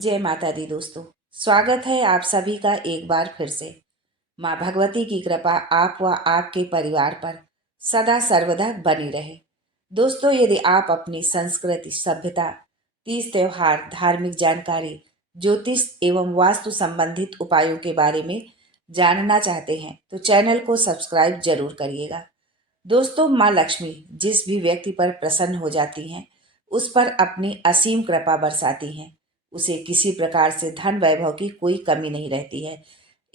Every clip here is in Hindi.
जय माता दी दोस्तों। स्वागत है आप सभी का एक बार फिर से। माँ भगवती की कृपा आप व आपके परिवार पर सदा सर्वदा बनी रहे। दोस्तों, यदि आप अपनी संस्कृति, सभ्यता, तीज त्योहार, धार्मिक जानकारी, ज्योतिष एवं वास्तु संबंधित उपायों के बारे में जानना चाहते हैं तो चैनल को सब्सक्राइब जरूर करिएगा। दोस्तों, माँ लक्ष्मी जिस भी व्यक्ति पर प्रसन्न हो जाती हैं उस पर अपनी असीम कृपा बरसाती हैं। उसे किसी प्रकार से धन वैभव की कोई कमी नहीं रहती है।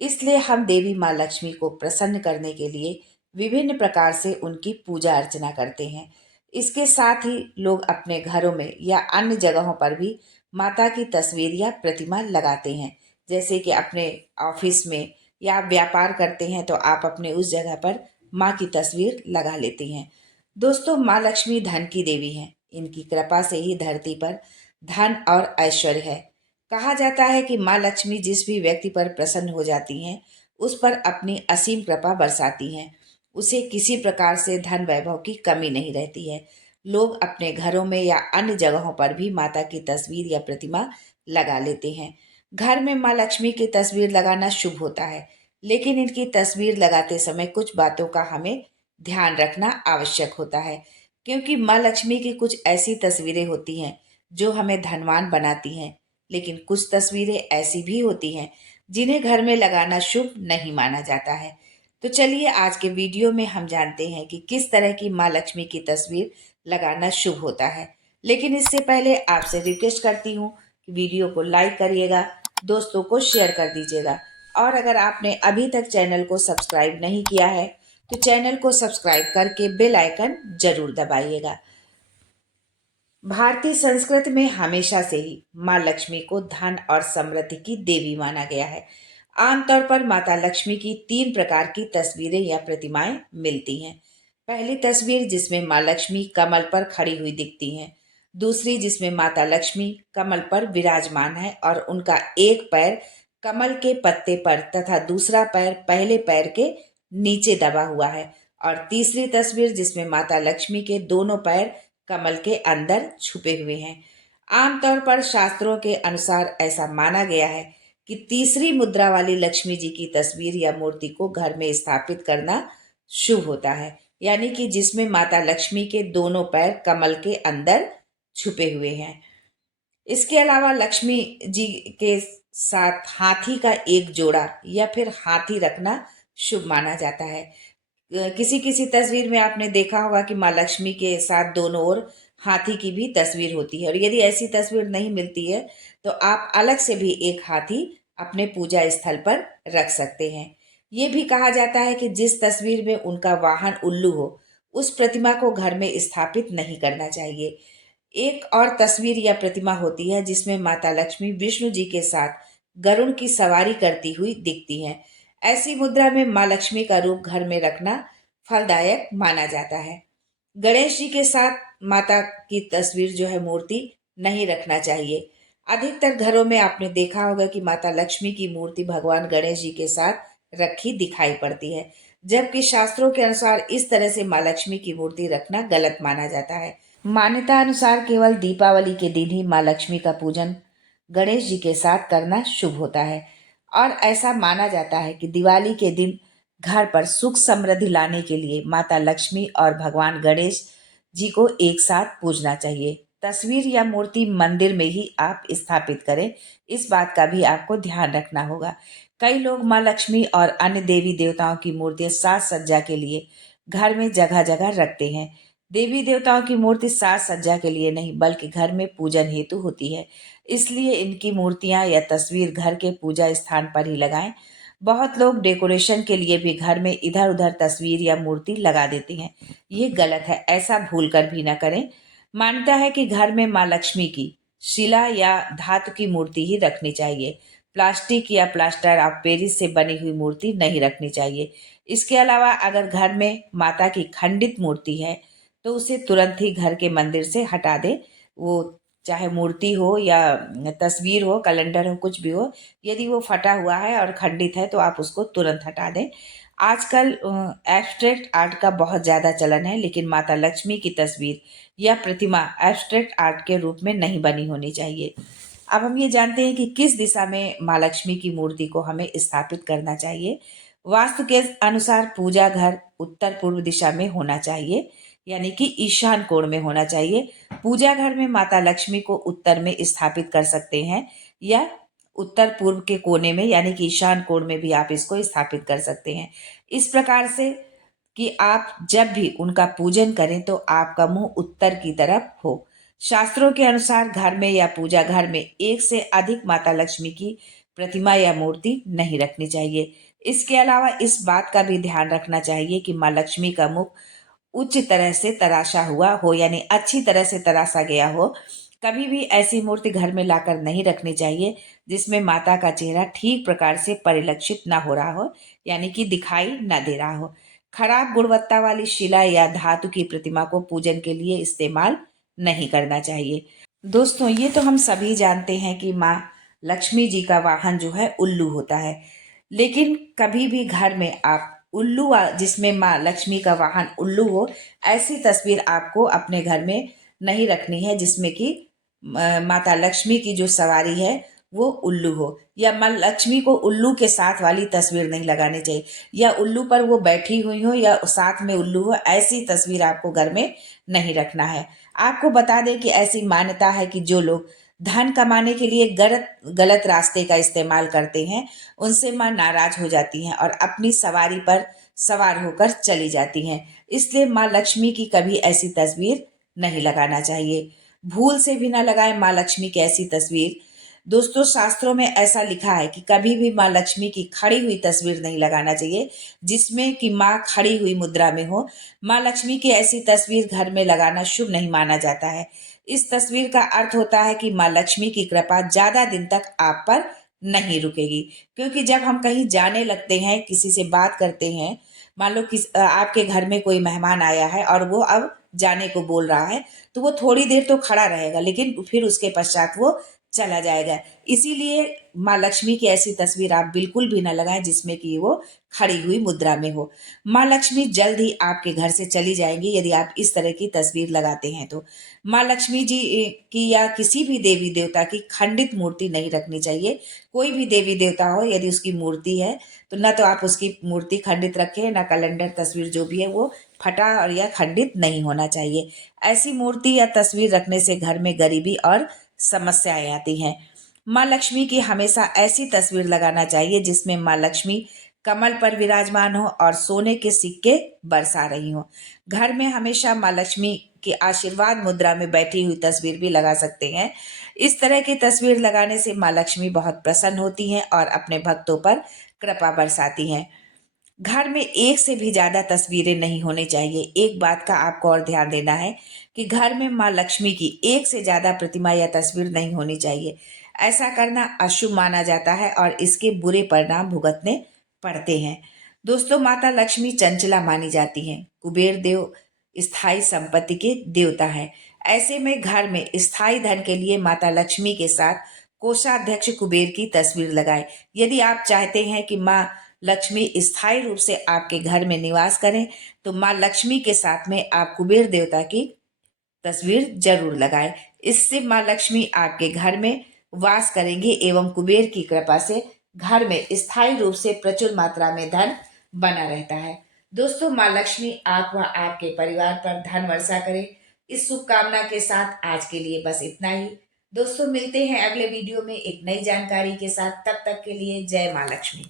इसलिए हम देवी माँ लक्ष्मी को प्रसन्न करने के लिए विभिन्न प्रकार से उनकी पूजा अर्चना करते हैं। इसके साथ ही लोग अपने घरों में या अन्य जगहों पर भी माता की तस्वीर या प्रतिमा लगाते हैं। जैसे कि अपने ऑफिस में या आप व्यापार करते हैं तो आप अपने उस जगह पर माँ की तस्वीर लगा लेती हैं। दोस्तों, माँ लक्ष्मी धन की देवी हैं। इनकी कृपा से ही धरती पर धन और ऐश्वर्य है। कहा जाता है कि माँ लक्ष्मी जिस भी व्यक्ति पर प्रसन्न हो जाती हैं उस पर अपनी असीम कृपा बरसाती हैं। उसे किसी प्रकार से धन वैभव की कमी नहीं रहती है। लोग अपने घरों में या अन्य जगहों पर भी माता की तस्वीर या प्रतिमा लगा लेते हैं। घर में माँ लक्ष्मी की तस्वीर लगाना शुभ होता है, लेकिन इनकी तस्वीर लगाते समय कुछ बातों का हमें ध्यान रखना आवश्यक होता है, क्योंकि माँ लक्ष्मी की कुछ ऐसी तस्वीरें होती हैं जो हमें धनवान बनाती हैं, लेकिन कुछ तस्वीरें ऐसी भी होती हैं जिन्हें घर में लगाना शुभ नहीं माना जाता है। तो चलिए आज के वीडियो में हम जानते हैं कि किस तरह की माँ लक्ष्मी की तस्वीर लगाना शुभ होता है। लेकिन इससे पहले आपसे रिक्वेस्ट करती हूँ कि वीडियो को लाइक करिएगा, दोस्तों को शेयर कर दीजिएगा, और अगर आपने अभी तक चैनल को सब्सक्राइब नहीं किया है तो चैनल को सब्सक्राइब करके बेल आइकन जरूर दबाइएगा। भारतीय संस्कृति में हमेशा से ही माँ लक्ष्मी को धन और समृद्धि की देवी माना गया है। आमतौर पर माता लक्ष्मी की तीन प्रकार की तस्वीरें या प्रतिमाएं मिलती हैं। पहली तस्वीर जिसमें माँ लक्ष्मी कमल पर खड़ी हुई दिखती हैं। दूसरी जिसमें माता लक्ष्मी कमल पर विराजमान है और उनका एक पैर कमल के पत्ते पर तथा दूसरा पैर पहले पैर के नीचे दबा हुआ है। और तीसरी तस्वीर जिसमें माता लक्ष्मी के दोनों पैर कमल के अंदर छुपे हुए हैं। आमतौर पर शास्त्रों के अनुसार ऐसा माना गया है कि तीसरी मुद्रा वाली लक्ष्मी जी की तस्वीर या मूर्ति को घर में स्थापित करना शुभ होता है, यानी कि जिसमें माता लक्ष्मी के दोनों पैर कमल के अंदर छुपे हुए हैं। इसके अलावा लक्ष्मी जी के साथ हाथी का एक जोड़ा या फिर हाथी रखना शुभ माना जाता है। किसी किसी तस्वीर में आपने देखा होगा कि माँ लक्ष्मी के साथ दोनों ओर हाथी की भी तस्वीर होती है, और यदि ऐसी तस्वीर नहीं मिलती है तो आप अलग से भी एक हाथी अपने पूजा स्थल पर रख सकते हैं। ये भी कहा जाता है कि जिस तस्वीर में उनका वाहन उल्लू हो उस प्रतिमा को घर में स्थापित नहीं करना चाहिए। एक और तस्वीर या प्रतिमा होती है जिसमें माता लक्ष्मी विष्णु जी के साथ गरुड़ की सवारी करती हुई दिखती हैं। ऐसी मुद्रा में माँ लक्ष्मी का रूप घर में रखना फलदायक माना जाता है। गणेश जी के साथ माता की तस्वीर जो है मूर्ति नहीं रखना चाहिए। अधिकतर घरों में आपने देखा होगा कि माता लक्ष्मी की मूर्ति भगवान गणेश जी के साथ रखी दिखाई पड़ती है, जबकि शास्त्रों के अनुसार इस तरह से माँ लक्ष्मी की मूर्ति रखना गलत माना जाता है। मान्यता अनुसार केवल दीपावली के दिन ही माँ लक्ष्मी का पूजन गणेश जी के साथ करना शुभ होता है, और ऐसा माना जाता है कि दिवाली के दिन घर पर सुख समृद्धि लाने के लिए माता लक्ष्मी और भगवान गणेश जी को एक साथ पूजना चाहिए। तस्वीर या मूर्ति मंदिर में ही आप स्थापित करें, इस बात का भी आपको ध्यान रखना होगा। कई लोग माँ लक्ष्मी और अन्य देवी देवताओं की मूर्तियां साज सज्जा के लिए घर में जगह जगह रखते हैं। देवी देवताओं की मूर्ति साज सज्जा के लिए नहीं बल्कि घर में पूजन हेतु होती है, इसलिए इनकी मूर्तियां या तस्वीर घर के पूजा स्थान पर ही लगाएं। बहुत लोग डेकोरेशन के लिए भी घर में इधर उधर तस्वीर या मूर्ति लगा देते हैं। ये गलत है, ऐसा भूल कर भी न करें। मान्यता है कि घर में माँ लक्ष्मी की शिला या धातु की मूर्ति ही रखनी चाहिए। प्लास्टिक या प्लास्टर ऑफ पेरिस से बनी हुई मूर्ति नहीं रखनी चाहिए। इसके अलावा अगर घर में माता की खंडित मूर्ति है तो उसे तुरंत ही घर के मंदिर से हटा दें। वो चाहे मूर्ति हो या तस्वीर हो, कैलेंडर हो, कुछ भी हो, यदि वो फटा हुआ है और खंडित है तो आप उसको तुरंत हटा दें। आजकल एब्स्ट्रैक्ट आर्ट का बहुत ज़्यादा चलन है, लेकिन माता लक्ष्मी की तस्वीर या प्रतिमा एब्स्ट्रैक्ट आर्ट के रूप में नहीं बनी होनी चाहिए। अब हम ये जानते हैं कि किस दिशा में माँ लक्ष्मी की मूर्ति को हमें स्थापित करना चाहिए। वास्तु के अनुसार पूजा घर उत्तर पूर्व दिशा में होना चाहिए, यानी कि ईशान कोण में होना चाहिए। पूजा घर में माता लक्ष्मी को उत्तर में स्थापित कर सकते हैं या उत्तर पूर्व के कोने में, यानी कि ईशान कोण में भी आप इसको स्थापित कर सकते हैं। इस प्रकार से कि आप जब भी उनका पूजन करें तो आपका मुंह उत्तर की तरफ हो। शास्त्रों के अनुसार घर में या पूजा घर में एक से अधिक माता लक्ष्मी की प्रतिमा या मूर्ति नहीं रखनी चाहिए। इसके अलावा इस बात का भी ध्यान रखना चाहिए कि माँ लक्ष्मी का मुख उच्च तरह से तराशा हुआ हो, यानी अच्छी तरह से तराशा गया हो। कभी भी ऐसी मूर्ति घर में लाकर नहीं रखनी चाहिए जिसमें माता का चेहरा ठीक प्रकार से परिलक्षित ना हो रहा हो, यानी कि दिखाई ना दे रहा हो। खराब गुणवत्ता वाली शिला या धातु की प्रतिमा को पूजन के लिए इस्तेमाल नहीं करना चाहिए। दोस्तों, ये तो हम सभी जानते हैं कि माँ लक्ष्मी जी का वाहन जो है उल्लू होता है, लेकिन कभी भी घर में आप जिसमें माँ लक्ष्मी का वाहन उल्लू हो, ऐसी तस्वीर आपको अपने घर में नहीं रखनी है जिसमें कि माता लक्ष्मी की जो सवारी है वो उल्लू हो, या माँ लक्ष्मी को उल्लू के साथ वाली तस्वीर नहीं लगानी चाहिए, या उल्लू पर वो बैठी हुई हो या साथ में उल्लू हो, ऐसी तस्वीर आपको घर में नहीं रखना है। आपको बता दें कि ऐसी मान्यता है कि जो लोग धन कमाने के लिए गलत गलत रास्ते का इस्तेमाल करते हैं, उनसे माँ नाराज हो जाती हैं और अपनी सवारी पर सवार होकर चली जाती हैं। इसलिए माँ लक्ष्मी की कभी ऐसी तस्वीर नहीं लगाना चाहिए। भूल से भी ना लगाएं माँ लक्ष्मी की ऐसी तस्वीर। दोस्तों, शास्त्रों में ऐसा लिखा है कि कभी भी माँ लक्ष्मी की खड़ी हुई तस्वीर नहीं लगाना चाहिए जिसमें कि माँ खड़ी हुई मुद्रा में हो। माँ लक्ष्मी की ऐसी तस्वीर घर में लगाना शुभ नहीं माना जाता है। इस तस्वीर का अर्थ होता है कि माँ लक्ष्मी की कृपा ज्यादा दिन तक आप पर नहीं रुकेगी, क्योंकि जब हम कहीं जाने लगते हैं, किसी से बात करते हैं, मान लो आपके घर में कोई मेहमान आया है और वो अब जाने को बोल रहा है, तो वो थोड़ी देर तो खड़ा रहेगा लेकिन फिर उसके पश्चात वो चला जाएगा। इसीलिए माँ लक्ष्मी की ऐसी तस्वीर आप बिल्कुल भी ना लगाएं जिसमें कि वो खड़ी हुई मुद्रा में हो। माँ लक्ष्मी जल्द ही आपके घर से चली जाएंगी यदि आप इस तरह की तस्वीर लगाते हैं तो। माँ लक्ष्मी जी की या किसी भी देवी देवता की खंडित मूर्ति नहीं रखनी चाहिए। कोई भी देवी देवता हो, यदि उसकी मूर्ति है तो ना तो आप उसकी मूर्ति खंडित रखें, ना कैलेंडर तस्वीर जो भी है वो फटा और या खंडित नहीं होना चाहिए। ऐसी मूर्ति या तस्वीर रखने से घर में गरीबी और समस्याएं आती हैं। माँ लक्ष्मी की हमेशा ऐसी तस्वीर लगाना चाहिए जिसमें माँ लक्ष्मी कमल पर विराजमान हो और सोने के सिक्के बरसा रही हो। घर में हमेशा माँ लक्ष्मी की आशीर्वाद मुद्रा में बैठी हुई तस्वीर भी लगा सकते हैं। इस तरह की तस्वीर लगाने से माँ लक्ष्मी बहुत प्रसन्न होती हैं और अपने भक्तों पर कृपा बरसाती हैं। घर में एक से भी ज्यादा तस्वीरें नहीं होनी चाहिए। एक बात का आपको और ध्यान देना है कि घर में माँ लक्ष्मी की एक से ज्यादा प्रतिमा या तस्वीर नहीं होनी चाहिए। ऐसा करना अशुभ माना जाता है और इसके बुरे परिणाम भुगतने पड़ते हैं। दोस्तों, माता लक्ष्मी चंचला मानी जाती हैं। कुबेर देव स्थायी संपत्ति के देवता है। ऐसे में घर में स्थायी धन के लिए माता लक्ष्मी के साथ कोषाध्यक्ष कुबेर की तस्वीर लगाएं। यदि आप चाहते हैं कि माँ लक्ष्मी स्थायी रूप से आपके घर में निवास करें तो माँ लक्ष्मी के साथ में आप कुबेर देवता की तस्वीर जरूर लगाएं। इससे माँ लक्ष्मी आपके घर में वास करेंगे एवं कुबेर की कृपा से घर में स्थायी रूप से प्रचुर मात्रा में धन बना रहता है। दोस्तों, माँ लक्ष्मी आप व आपके परिवार पर धन वर्षा करें, इस शुभकामना के साथ आज के लिए बस इतना ही। दोस्तों, मिलते हैं अगले वीडियो में एक नई जानकारी के साथ। तब तक के लिए जय माँ लक्ष्मी।